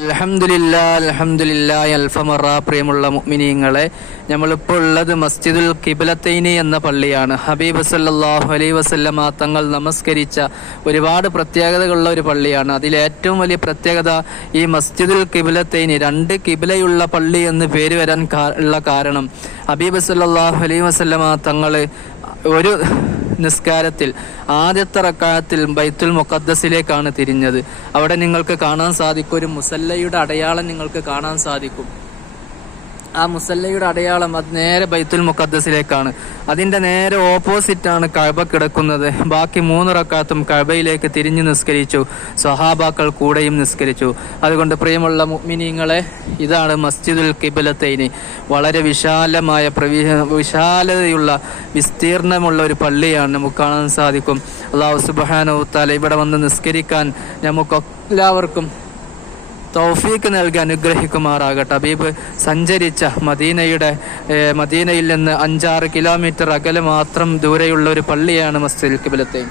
അലഹമില്ല അലഹമില്ല അൽഫമറ പ്രിയമുള്ള മുഅ്മിനീങ്ങളെ നമ്മളിപ്പോൾ ഉള്ളത് മസ്ജിദുൽ കിബിലത്തൈനി എന്ന പള്ളിയാണ്. ഹബീബ് സല്ലല്ലാഹു അലൈ വസല്ലമ തങ്ങൾ നമസ്കരിച്ച ഒരുപാട് പ്രത്യേകതകളുള്ള ഒരു പള്ളിയാണ്. അതിൽ ഏറ്റവും വലിയ പ്രത്യേകത ഈ മസ്ജിദുൽ കിബിലത്തൈനി രണ്ട് കിബിലയുള്ള പള്ളി എന്ന് പേര് വരാൻ ഉള്ള കാരണം. ഹബീബ് സല്ലല്ലാഹു അലൈ വസല്ലമ തങ്ങൾ ഒരു നിസ്കാരത്തിൽ ആദ്യത്തെ റക്കായത്തിൽ ബൈത്തുൽ മുഖദ്ദസിലേക്കാണ് തിരിഞ്ഞത്. അവിടെ നിങ്ങൾക്ക് കാണാൻ സാധിക്കും ഒരു മുസല്ലയുടെ അടയാളം നിങ്ങൾക്ക് കാണാൻ സാധിക്കും. ആ മുസല്ലയുടെ അടയാളം അത് നേരെ ബൈത്തുൽ മുഖദ്ദസിലേക്കാണ്. അതിന്റെ നേരെ ഓപ്പോസിറ്റാണ് കഴബ കിടക്കുന്നത്. ബാക്കി മൂന്ന് റക്കാത്തും കഴബയിലേക്ക് തിരിഞ്ഞു നിസ്കരിച്ചു. സ്വഹാബാക്കൾ കൂടെയും നിസ്കരിച്ചു. അതുകൊണ്ട് പ്രിയമുള്ള മുഅ്മിനീങ്ങളെ ഇതാണ് മസ്ജിദുൽ കിബിലത്തൈനി. വളരെ വിശാലമായ പ്രവി വിശാലതയുള്ള വിസ്തീർണമുള്ള ഒരു പള്ളിയാണ് നമുക്ക് കാണാൻ സാധിക്കും. അള്ളാഹു സുബാനോ താല ഇവിടെ വന്ന് നിസ്കരിക്കാൻ നമുക്കെല്ലാവർക്കും തൗഫീക്ക് നൽകി അനുഗ്രഹിക്കുമാറാകട്ടെ. ഹബീബ് സഞ്ചരിച്ച മദീനയുടെ മദീനയിൽ നിന്ന് അഞ്ചാറ് കിലോമീറ്റർ അകലെ മാത്രം ദൂരെയുള്ള ഒരു പള്ളിയാണ് മസ്ജിദ് കിബിലത്തെ.